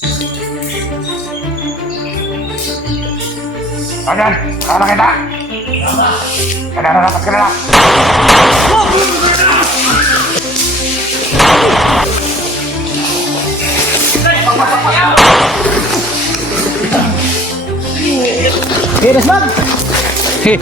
Ayan, wala kita. Dapat ka na lang. Hey, Desmond! Hey.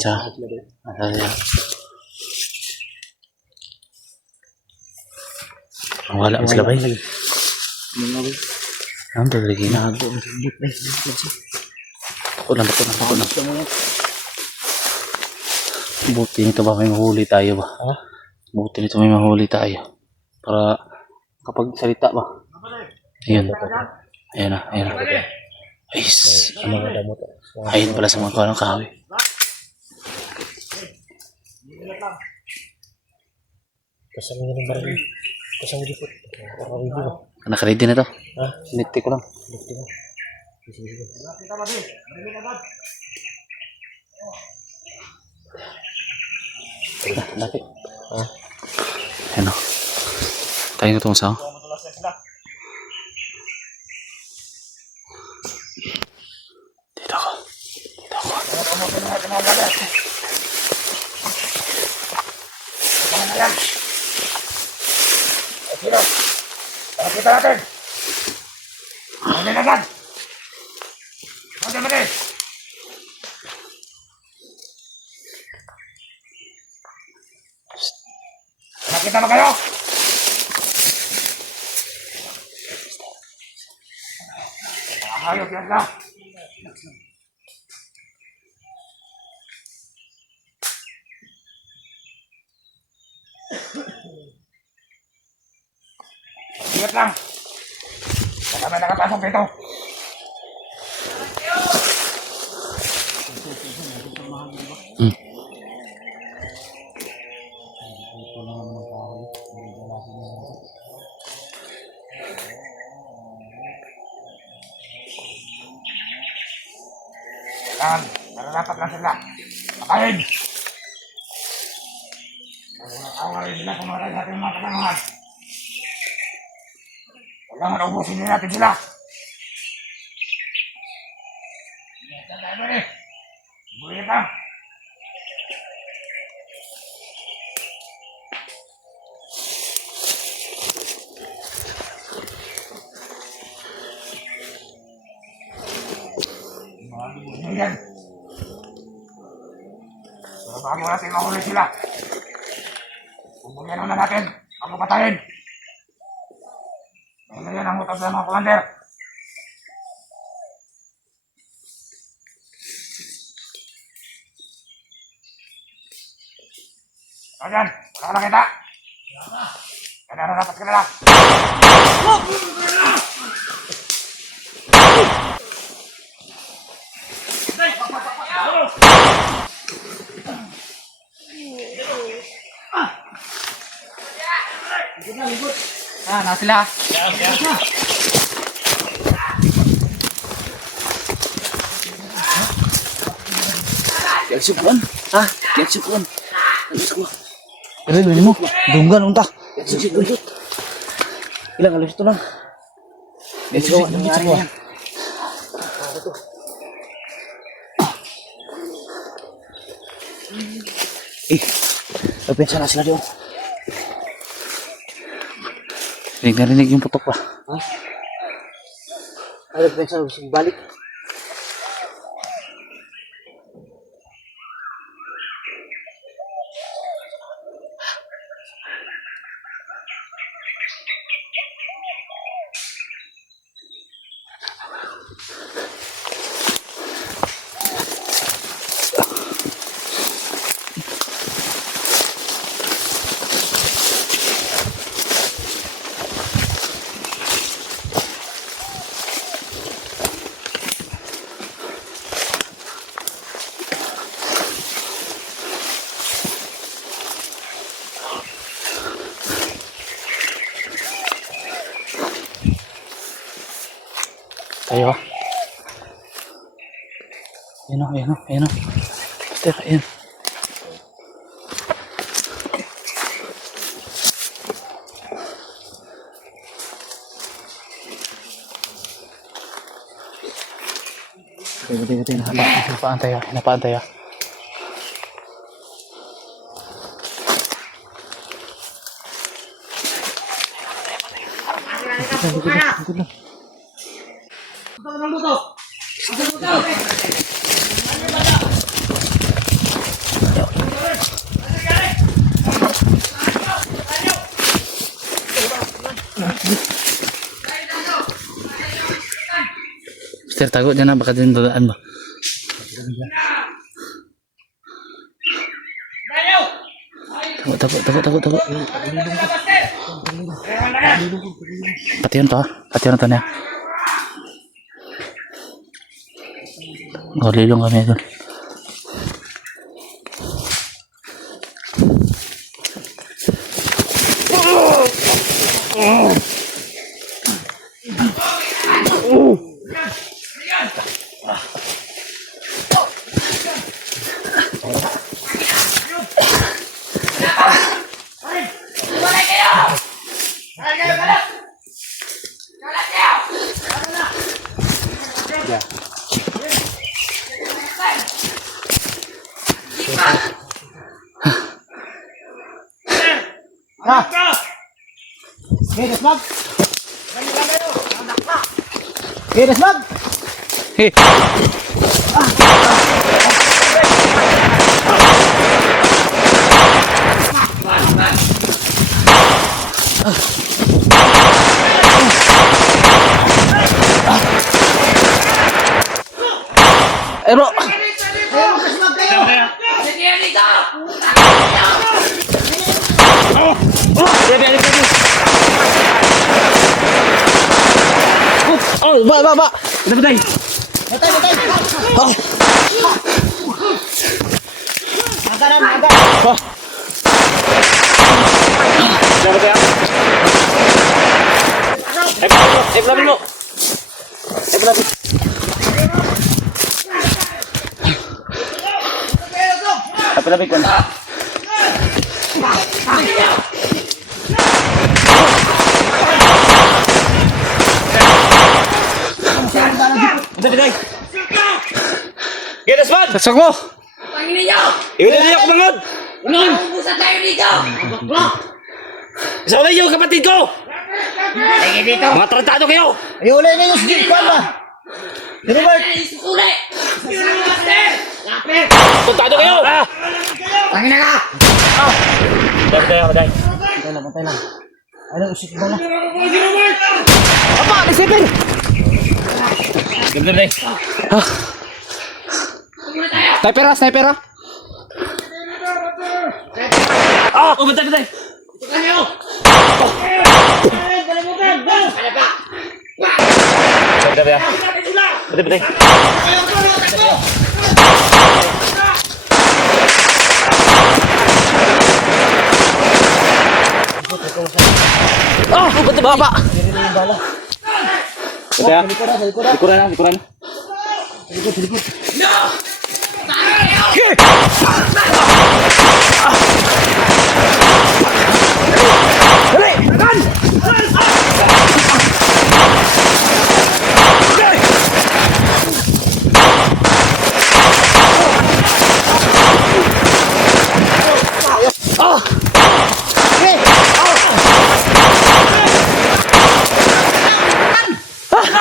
Sa wala sila ba? Ang lagi na. Ako lang. Buti nito ba may mahuli tayo ba? Buti nito may mahuli tayo. Para kapag salita ba? Ayun. Ayun na. Ayos. Ayun pala sa mga kawalang kahoy. Kasama nyo ng baril. Kasama nyo po. Nakaready na to. Niti ko lang. Lapit. Ano? Tayo na itong sao. Dito ako. Kita natin. Hindi na agad. Hindi. Nakita mo kayo? Hayop yan na. Ingat lang. Baka may nakapasok dito. Yan, nararapat lang sila. Pakain! Awalin sila kumaray sa ating mga katanungan. Kailangan ubusin din natin sila. Bulit lang. Yan. Pero bago natin mahuli sila, bumulyan na natin ang patayin. Dahil yan ang utos ng mga commander. Ayan, wala na kita. Kaya dapat ka na lang. Na sila. Sipuan. Sipuan. Pero mo, dunggan unta. Ilang alis ito lang. Sipuan. Pensa na sila doon. Narinig yung putok pa. Ay, pensa balik. Tayo ha. Ayan o, ayan o, ayan o. Master, ayan. Buti, napaan tayo, napaan tayo. Mister, tago dyan na, baka din dadaan ba? Tago. Pati yun to ha, pati yun to na. Oh, lilong kami doon. Hey. Bro. Oh, ba. Batay. Oh. Agad. Oh. Lapit ko na. Get us man! Sasok mo! Panginin niyo! Iwan niyo ako mangod! Nauubusan tayo dito! Isa ulit yung kapatid ko! Sige dito! Mga tratado kayo! Ayulay na yung sige pa ba? Robert! Susulit! Master! Lapit! Tratado kayo! Pangina ka! Matay. Patay lang. Anong isip ba na? Apa! Isipin! Ganda. Sniper ha. Ah! Oh, batay! Tukan niyo! Batay. Oh, ba't baba? Likuran.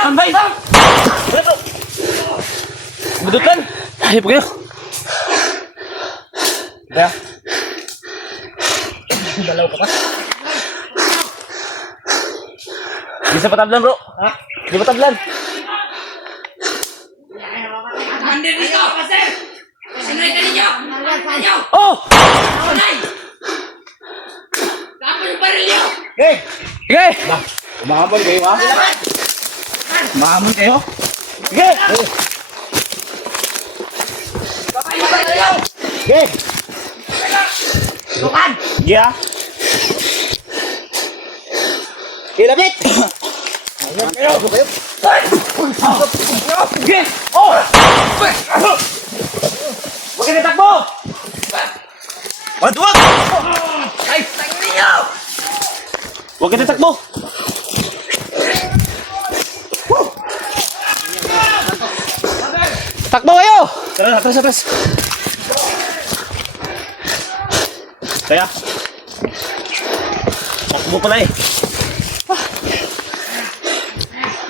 Tambay! Budutan! Ayop kayo. Kaya? Dalaw ka pa? Di sa patablan bro! Ha? Di patablan! Mandir dito! Master! Sinay ka ninyo! Ninyo! Oh! Sinay! Tapos yung baril niyo! Hey! Sige! Umahamon kayo ha? Umahamon kayo? Sige! Tapos yung baril niyo! Hey! Tukan! Yeah! Ilapit! Ayan kayo! Sige! Oh! Huwag ka natakbo! Wag! Ay, tangin ninyo! Huwag ka natakbo! Takbo kayo! Tara, atras. Kaya. Takbo pala eh.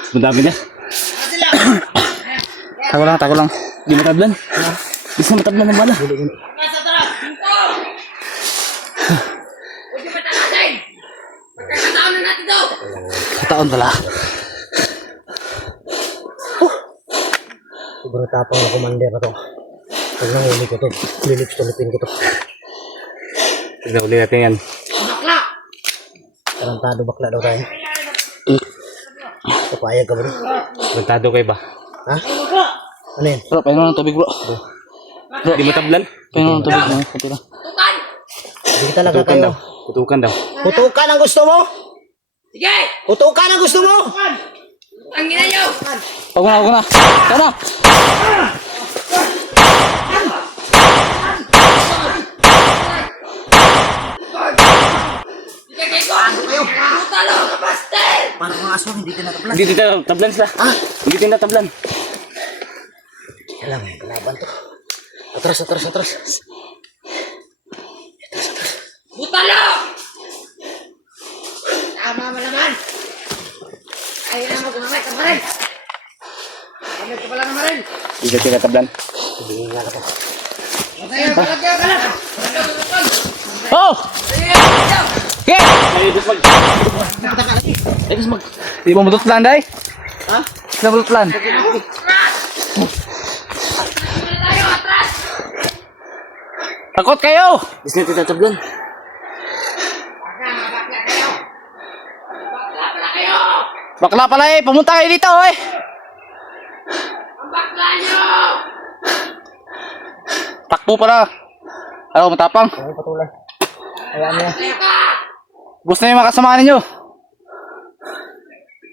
Madami na. Tago lang. Di matablan. Bisa matablan ng bala. Nasa taas! Hinto! Huwag niyo patakasin! Magkakataon na natin to! Taon pala. Sobrang tapang na commander na to. Pag nanguli ko to, lilips-tulipin ko to. Tignan ulit natin yan. Bakla! Tarantado bakla daw tayo. Papayag ka ba rin? Bantado kayo ba? Ha? Ano yan? Bro, painom ng tubig bro. Di matablan? Painom ng tubig. Kunti lang. Tukan! Hindi talaga Kutukan kayo. daw. Kutukan daw. Putukan ang gusto mo? Sige! Putukan ang gusto mo? Tangin na nyo! Huwag na. Tara! Sige, Kiko! Putalo! Kapastel! Parang mga aso, hindi ka natablan. Hindi dito tablan sila. Ha? Hindi dito natablan. Alam mo, kalaban to. Atras. Putalo! Tama mo naman! Ayaw na mag-umamay ka pa rin! Kamay ka pala naman rin! Hindi dito natablan. Hindi nga ka to. Ayaw, kalagyan ka lang! Oh! Okay! Ay, gusto mag... Di mo mudutlan, day? Ha? Di mo mudutlan. Atras! Muna tayo, atras! Takot kayo! Gusto natin natablan. Bakla kayo! Bakla pala kayo! Bakla pala eh. Pumunta kayo dito eh. Ang bakla nyo! Takbo pala. Ano, matapang. Ay, patulan. Ayan niya. Tayo ka! Gusto niyo makasama ninyo.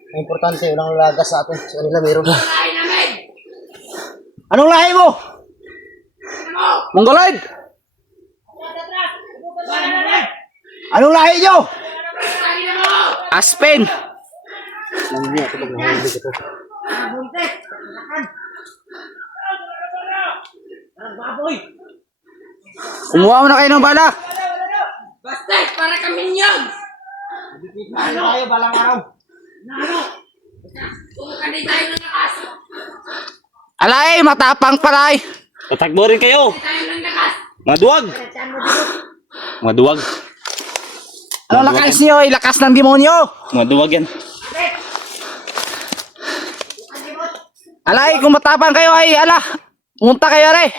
Ang importante, walang lagas sa atin. Sa kanila meron. Kalahin namin! Anong lahi mo? Ano mo? Mongoloid! Atras! Bukan na natin! Anong lahi nyo? Kalahin na mo! Aspen! Hindi ako pag nahuli ko to. Buntis! Lakan! Ang baboy! Kumuha mo na kayo ng bala. Bastet! Para kami yun! Ano tayo balang araw? Ano? Tumukan din tayo ng lakas! Alay, matapang pala eh. Tatakbo rin kayo. Tayo ng lakas! Mga duwag. Saan mo dito? Mga duwag. Ano lakas niyo? Lakas ng demonyo. Mga duwag yan. Alay, kung matapang kayo ay ala. Punta kayo re.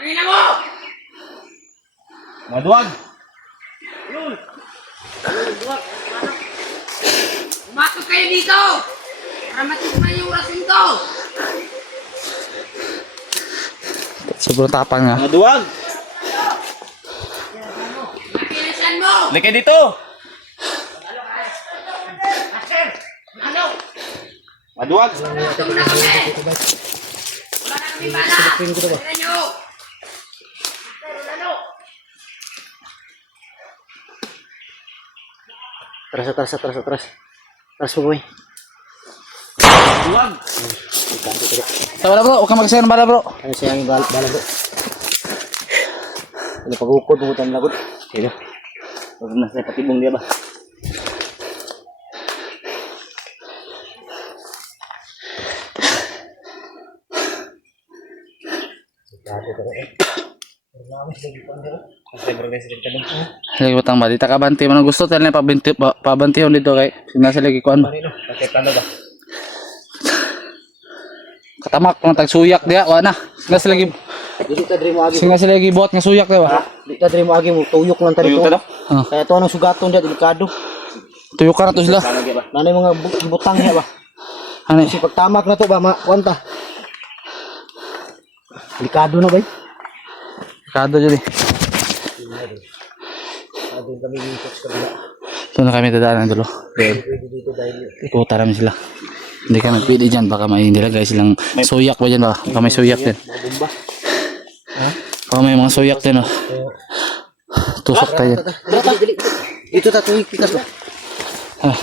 Tangin na mo! Mga duwag. Umakot kayo dito! Para matikman yung rasin ko! Sobrang tapang nga. Mga duwag. Nakilisan mo! Halika dito. Mga duwag. Tumulong na kami! Wala na kami bala! Tira nyo! Atras mo, boy. Duwag. Tawala bro, huwag kang magsayo ng bala bro. Ano siya ang bala bro? Ano pag-ukod mo tayo lagot? Sige. Huwag na sa patibong dia ba? Lagi batang ba? Dita ka banti. Manong gusto tayo na pabanti yung dito kay. Nasa lagi kuan ba? Pakitano ba? Katamak kung tagsuyak diya. Wala na. Nasa lagi. Dili ta diri mo agi. Singa sila lagi buhat nga suyak diba? Dili ta diri mo agi mo tuyok lang tadi Tuyok to. ta daw? Ah. Kaya to anong sugaton dia delikado. Tuyok ka na to sila. Ano ba? Nanay mga butang niya ba? Ano eh? Si pagtamak na to ba makuanta. Delikado na ba? Kado dyan eh. Adun kami ikot sa kabila. So na kami dadaan ng dulo. Pwede dito dahil Ikuta namin sila. Hindi kami pwede dyan. Baka may nilagay silang suyak ba dyan ba? Baka may suyak din. mga bomba. Baka may mga suyak din oh. Tusok tayo. Dito tatuloy pikas ba? Ah,